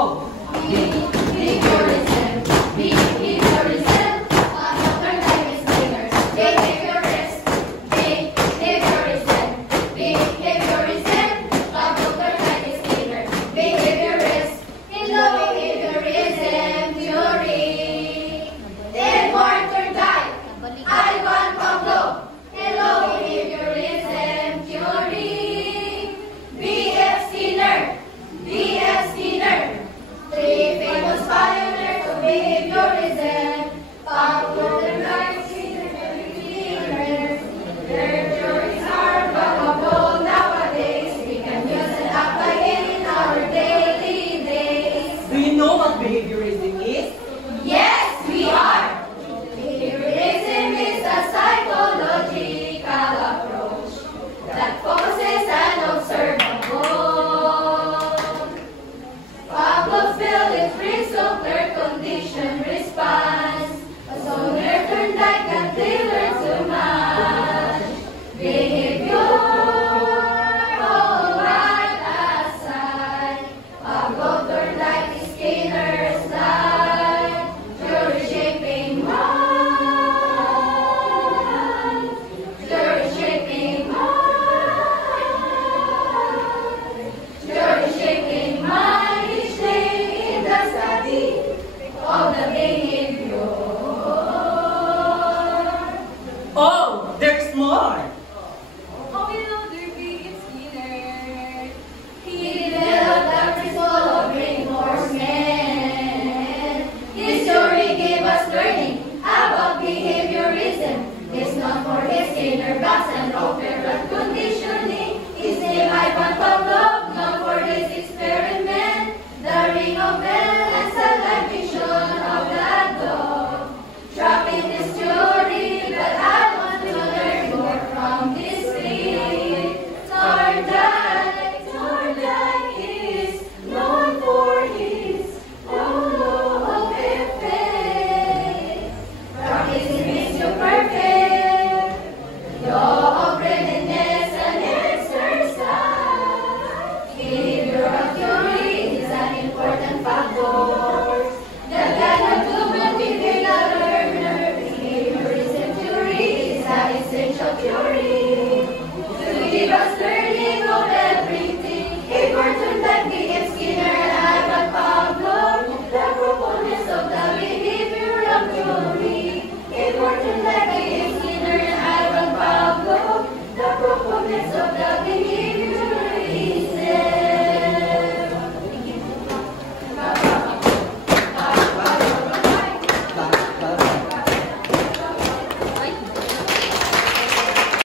go! Behaviorism, behaviorism, other disclaimers. Behaviorism, behaviorism, behaviorism, other disclaimers. Behaviorism, hello behaviorism theory. Edward Turgay, Ivan Pablo, hello behaviorism theory. B.F. Skinner, B.F. Skinner, three famous pioneers of behaviorism. Pablo Turgay, their theories are valuable nowadays. We can use and apply it in our daily days. Do you know what behaviorism